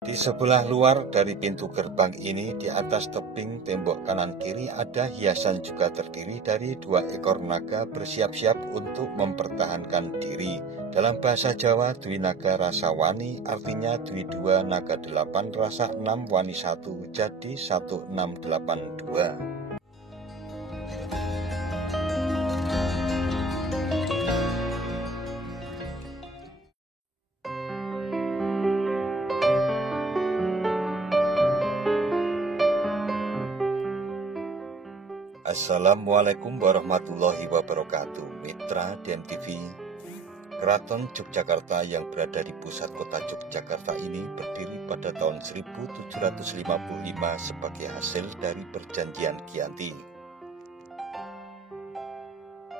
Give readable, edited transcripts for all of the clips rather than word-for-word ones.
Di sebelah luar dari pintu gerbang ini, di atas tebing tembok kanan kiri ada hiasan juga terdiri dari 2 ekor naga bersiap-siap untuk mempertahankan diri. Dalam bahasa Jawa, Dwi Naga Rasa Wani artinya Dwi 2 Naga 8 Rasa 6 Wani 1 jadi 1682. Assalamualaikum warahmatullahi wabarakatuh. Mitra DMTV. Keraton Yogyakarta yang berada di pusat kota Yogyakarta ini berdiri pada tahun 1755 sebagai hasil dari perjanjian Giyanti.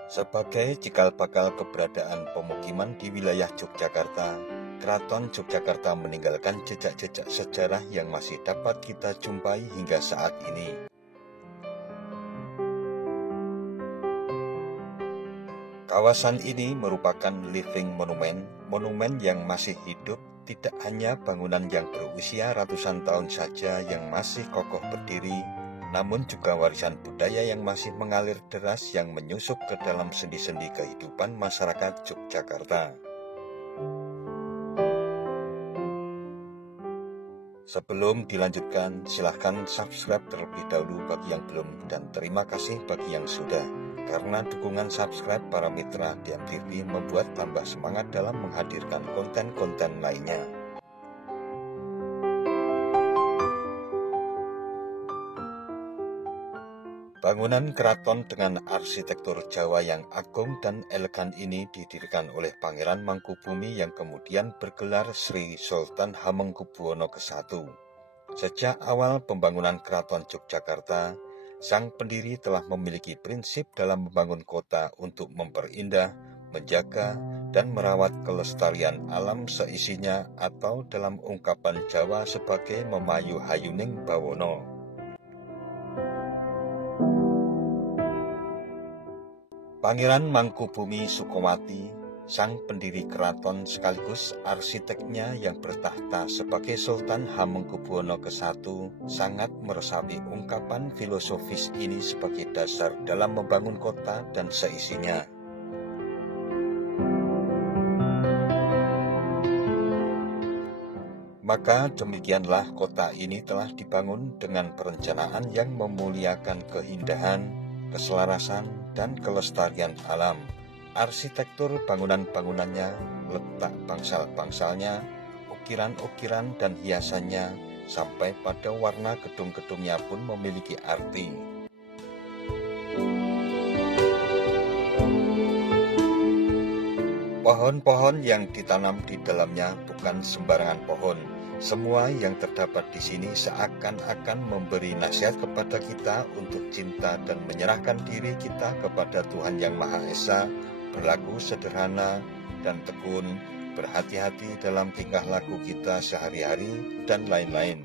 Sebagai cikal bakal keberadaan pemukiman di wilayah Yogyakarta, Keraton Yogyakarta meninggalkan jejak-jejak sejarah yang masih dapat kita jumpai hingga saat ini. Kawasan ini merupakan living monument, monumen yang masih hidup, tidak hanya bangunan yang berusia ratusan tahun saja yang masih kokoh berdiri, namun juga warisan budaya yang masih mengalir deras yang menyusup ke dalam sendi-sendi kehidupan masyarakat Yogyakarta. Sebelum dilanjutkan, silahkan subscribe terlebih dahulu bagi yang belum dan terima kasih bagi yang sudah. Karena dukungan subscribe para mitra DMTV membuat tambah semangat dalam menghadirkan konten-konten lainnya. Bangunan keraton dengan arsitektur Jawa yang agung dan elegan ini didirikan oleh Pangeran Mangkubumi yang kemudian bergelar Sri Sultan Hamengkubuwono ke-1. Sejak awal pembangunan Keraton Yogyakarta, sang pendiri telah memiliki prinsip dalam membangun kota untuk memperindah, menjaga, dan merawat kelestarian alam seisinya atau dalam ungkapan Jawa sebagai memayu hayuning bawono. Pangeran Mangkubumi Sukowati, sang pendiri keraton sekaligus arsiteknya yang bertahta sebagai Sultan Hamengkubuwono ke-1, sangat meresapi ungkapan filosofis ini sebagai dasar dalam membangun kota dan seisinya. Maka demikianlah kota ini telah dibangun dengan perencanaan yang memuliakan keindahan, keselarasan, dan kelestarian alam. Arsitektur bangunan-bangunannya, letak bangsal-bangsalnya, ukiran-ukiran dan hiasannya, sampai pada warna gedung-gedungnya pun memiliki arti. Pohon-pohon yang ditanam di dalamnya bukan sembarangan pohon. Semua yang terdapat di sini seakan-akan memberi nasihat kepada kita untuk cinta dan menyerahkan diri kita kepada Tuhan Yang Maha Esa, berlaku sederhana dan tekun, berhati-hati dalam tingkah laku kita sehari-hari, dan lain-lain.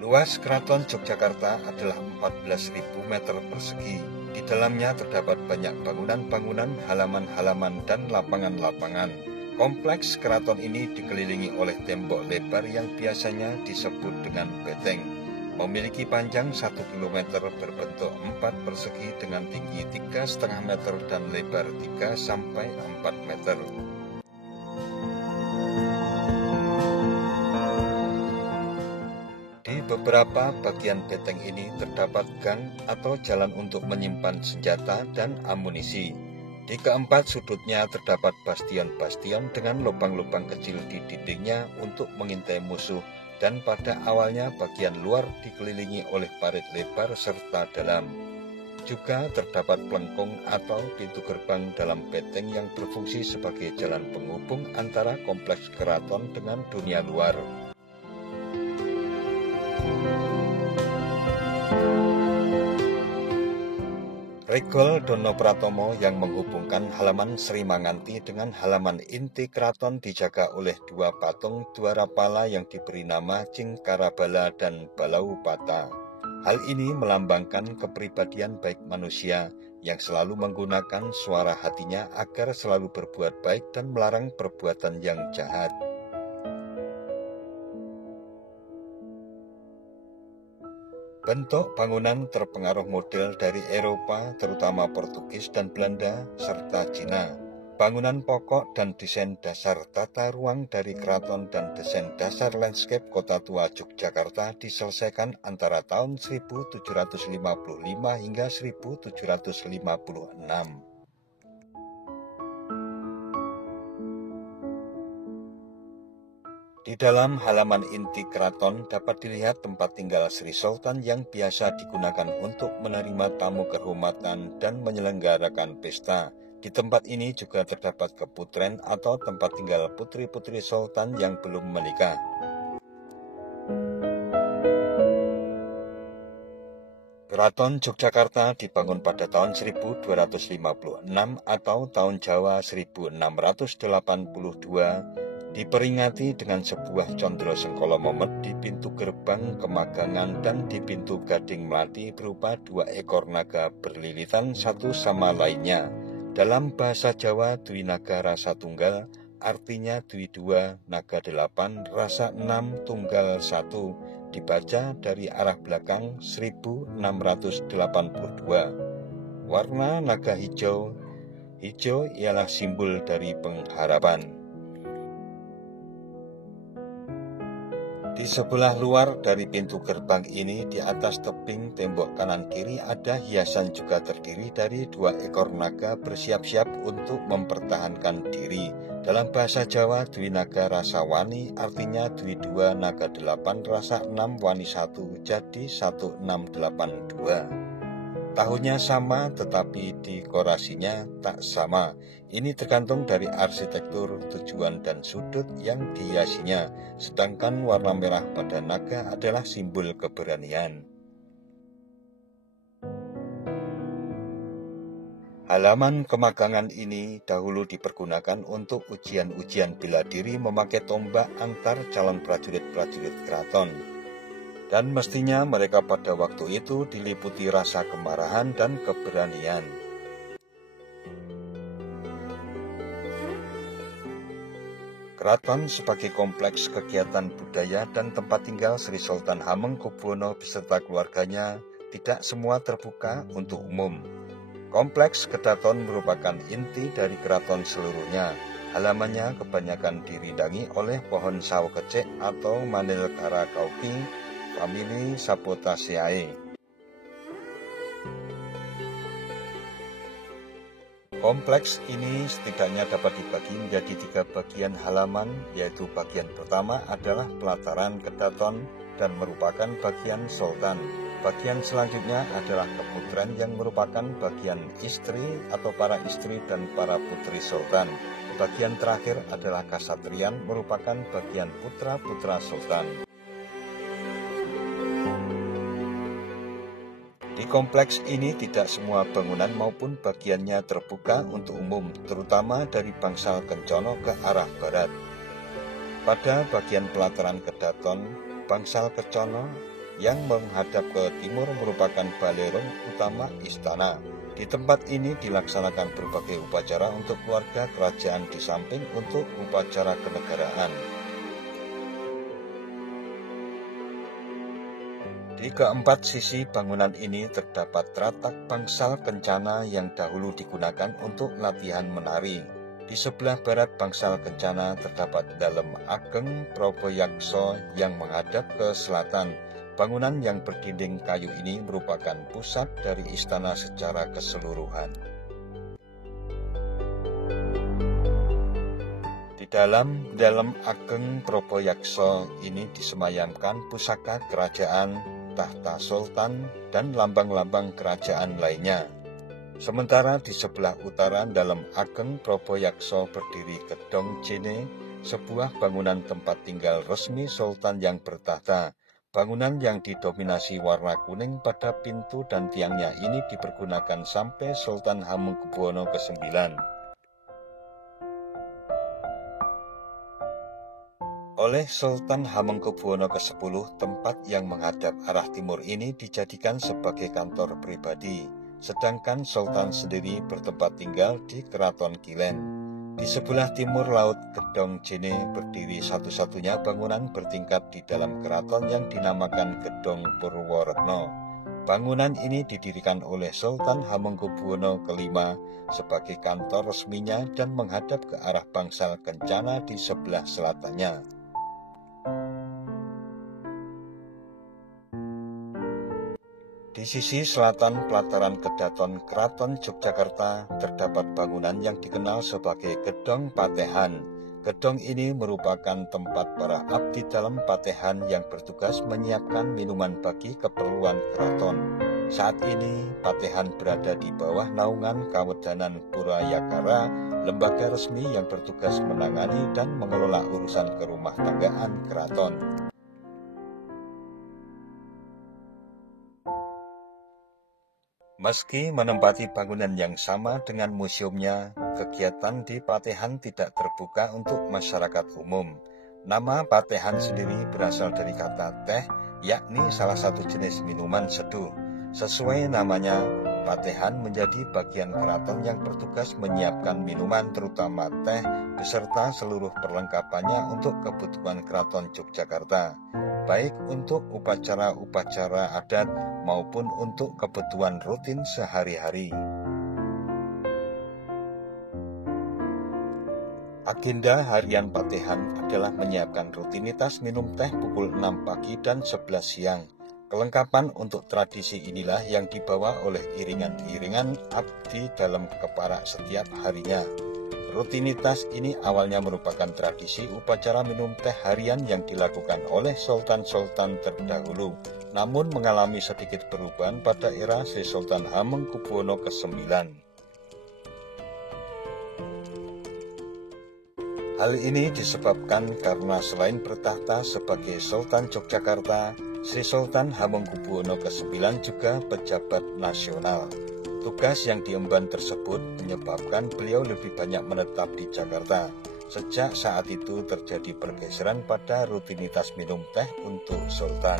Luas Keraton Yogyakarta adalah 14.000 meter persegi. Di dalamnya terdapat banyak bangunan-bangunan, halaman-halaman, dan lapangan-lapangan. Kompleks keraton ini dikelilingi oleh tembok lebar yang biasanya disebut dengan beteng. Memiliki panjang 1 km berbentuk 4 persegi dengan tinggi 3,5 meter dan lebar 3-4 meter. Di beberapa bagian beteng ini terdapat gang atau jalan untuk menyimpan senjata dan amunisi. Di keempat sudutnya terdapat bastion-bastion dengan lubang-lubang kecil di dindingnya untuk mengintai musuh. Dan pada awalnya bagian luar dikelilingi oleh parit lebar serta dalam. Juga terdapat pelengkung atau pintu gerbang dalam beteng yang berfungsi sebagai jalan penghubung antara kompleks keraton dengan dunia luar. Regol Dono Pratomo yang menghubungkan halaman Sri Manganti dengan halaman inti keraton dijaga oleh 2 patung Dwarapala yang diberi nama Cingkarabala dan Balaupata. Hal ini melambangkan kepribadian baik manusia yang selalu menggunakan suara hatinya agar selalu berbuat baik dan melarang perbuatan yang jahat. Bentuk bangunan terpengaruh model dari Eropa, terutama Portugis dan Belanda, serta Cina. Bangunan pokok dan desain dasar tata ruang dari keraton dan desain dasar landscape Kota Tua Yogyakarta diselesaikan antara tahun 1755 hingga 1756. Di dalam halaman inti keraton dapat dilihat tempat tinggal Sri Sultan yang biasa digunakan untuk menerima tamu kehormatan dan menyelenggarakan pesta. Di tempat ini juga terdapat keputren atau tempat tinggal putri-putri Sultan yang belum menikah. Keraton Yogyakarta dibangun pada tahun 1256 atau tahun Jawa 1682. Diperingati dengan sebuah condro sengkolo momet di pintu gerbang Kemagangan dan di pintu Gading Melati berupa 2 ekor naga berlilitan satu sama lainnya. Dalam bahasa Jawa, Dwi Naga Rasa Tunggal, artinya Dwi 2, Naga 8, Rasa 6, Tunggal 1, dibaca dari arah belakang 1682. Warna naga hijau. Hijau ialah simbol dari pengharapan. Di sebelah luar dari pintu gerbang ini, di atas tebing tembok kanan kiri ada hiasan juga terdiri dari 2 ekor naga bersiap-siap untuk mempertahankan diri. Dalam bahasa Jawa, Dwi Naga Rasa Wani artinya Dwi 2, Naga 8, Rasa 6, Wani 1, jadi 1682. Tahunnya sama tetapi dekorasinya tak sama. Ini tergantung dari arsitektur, tujuan dan sudut yang dihiasinya. Sedangkan warna merah pada naga adalah simbol keberanian. Halaman Kemagangan ini dahulu dipergunakan untuk ujian-ujian bela diri memakai tombak antar calon prajurit-prajurit keraton. Dan mestinya mereka pada waktu itu diliputi rasa kemarahan dan keberanian. Keraton sebagai kompleks kegiatan budaya dan tempat tinggal Sri Sultan Hamengkubuwono beserta keluarganya tidak semua terbuka untuk umum. Kompleks Kedaton merupakan inti dari keraton seluruhnya. Halamannya kebanyakan dirindangi oleh pohon sawo kecek atau Manilkara kauki, famili Sapotaceae. Kompleks ini setidaknya dapat dibagi menjadi 3 bagian halaman, yaitu bagian pertama adalah pelataran Kedaton dan merupakan bagian Sultan. Bagian selanjutnya adalah keputren yang merupakan bagian istri atau para istri dan para putri Sultan. Bagian terakhir adalah kasatrian merupakan bagian putra-putra Sultan. Di kompleks ini tidak semua bangunan maupun bagiannya terbuka untuk umum, terutama dari Bangsal Kencono ke arah barat. Pada bagian pelataran Kedaton, Bangsal Kencono yang menghadap ke timur merupakan balerung utama istana. Di tempat ini dilaksanakan berbagai upacara untuk keluarga kerajaan di samping untuk upacara kenegaraan. Di keempat sisi bangunan ini terdapat teratak Bangsal Kencana yang dahulu digunakan untuk latihan menari. Di sebelah barat Bangsal Kencana terdapat Dalem Ageng Prabayaksa yang menghadap ke selatan. Bangunan yang berdinding kayu ini merupakan pusat dari istana secara keseluruhan. Di dalam Dalem Ageng Prabayaksa ini disemayamkan pusaka kerajaan, tahta sultan, dan lambang-lambang kerajaan lainnya. Sementara di sebelah utara Dalem Ageng Prabayaksa berdiri Gedong Jene, sebuah bangunan tempat tinggal resmi sultan yang bertahta. Bangunan yang didominasi warna kuning pada pintu dan tiangnya ini dipergunakan sampai Sultan Hamengkubuwono ke-9. Oleh Sultan Hamengkubuwono ke-10, tempat yang menghadap arah timur ini dijadikan sebagai kantor pribadi. sedangkan Sultan sendiri bertempat tinggal di Keraton Kilen. Di sebelah timur laut Gedong Jene berdiri satu-satunya bangunan bertingkat di dalam keraton yang dinamakan Gedong Purworetno. Bangunan ini didirikan oleh Sultan Hamengkubuwono V sebagai kantor resminya dan menghadap ke arah Bangsal Kencana di sebelah selatannya. Di sisi selatan pelataran Kedaton Keraton Yogyakarta terdapat bangunan yang dikenal sebagai Gedong Patehan. Gedong ini merupakan tempat para abdi dalam patehan yang bertugas menyiapkan minuman bagi keperluan keraton. Saat ini patehan berada di bawah naungan Kawedanan Purayakara, lembaga resmi yang bertugas menangani dan mengelola urusan kerumah tanggaan keraton. Meski menempati bangunan yang sama dengan museumnya, kegiatan di patehan tidak terbuka untuk masyarakat umum. Nama patehan sendiri berasal dari kata teh, yakni salah satu jenis minuman seduh. Sesuai namanya, patehan menjadi bagian keraton yang bertugas menyiapkan minuman terutama teh beserta seluruh perlengkapannya untuk kebutuhan keraton Yogyakarta, baik untuk upacara-upacara adat maupun untuk kebutuhan rutin sehari-hari. Agenda harian patehan adalah menyiapkan rutinitas minum teh pukul 6 pagi dan 11 siang. Kelengkapan untuk tradisi inilah yang dibawa oleh iringan-iringan abdi dalam keparak setiap harinya. Rutinitas ini awalnya merupakan tradisi upacara minum teh harian yang dilakukan oleh sultan-sultan terdahulu, namun mengalami sedikit perubahan pada era Sri Sultan Hamengkubuwono ke-9. Hal ini disebabkan karena selain bertahta sebagai Sultan Yogyakarta, Sri Sultan Hamengkubuwono ke-9 juga pejabat nasional. Tugas yang diemban tersebut menyebabkan beliau lebih banyak menetap di Jakarta. Sejak saat itu terjadi pergeseran pada rutinitas minum teh untuk Sultan.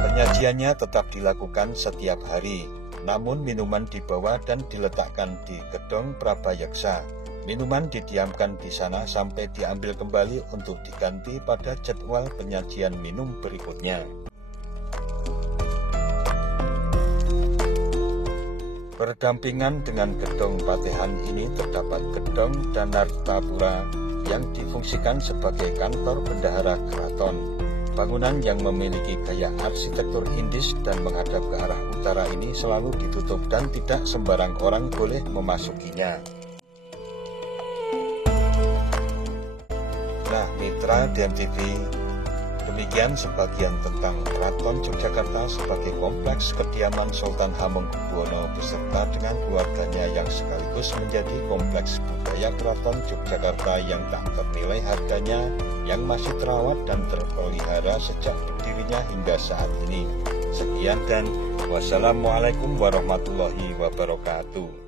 Penyajiannya tetap dilakukan setiap hari, namun minuman dibawa dan diletakkan di Gedong Prabayeksa. Minuman didiamkan di sana sampai diambil kembali untuk diganti pada jadwal penyajian minum berikutnya. Berdampingan dengan Gedong Patehan ini terdapat Gedong Danartapura yang difungsikan sebagai kantor bendahara keraton. Bangunan yang memiliki gaya arsitektur Indis dan menghadap ke arah utara ini selalu ditutup dan tidak sembarang orang boleh memasukinya. Nah, mitra DMTV, demikian sebagian tentang Keraton Yogyakarta sebagai kompleks kediaman Sultan Hamengkubuwono beserta dengan keluarganya yang sekaligus menjadi kompleks budaya Keraton Yogyakarta yang tak ternilai harganya, yang masih terawat dan terpelihara sejak berdirinya hingga saat ini. Sekian dan wassalamualaikum warahmatullahi wabarakatuh.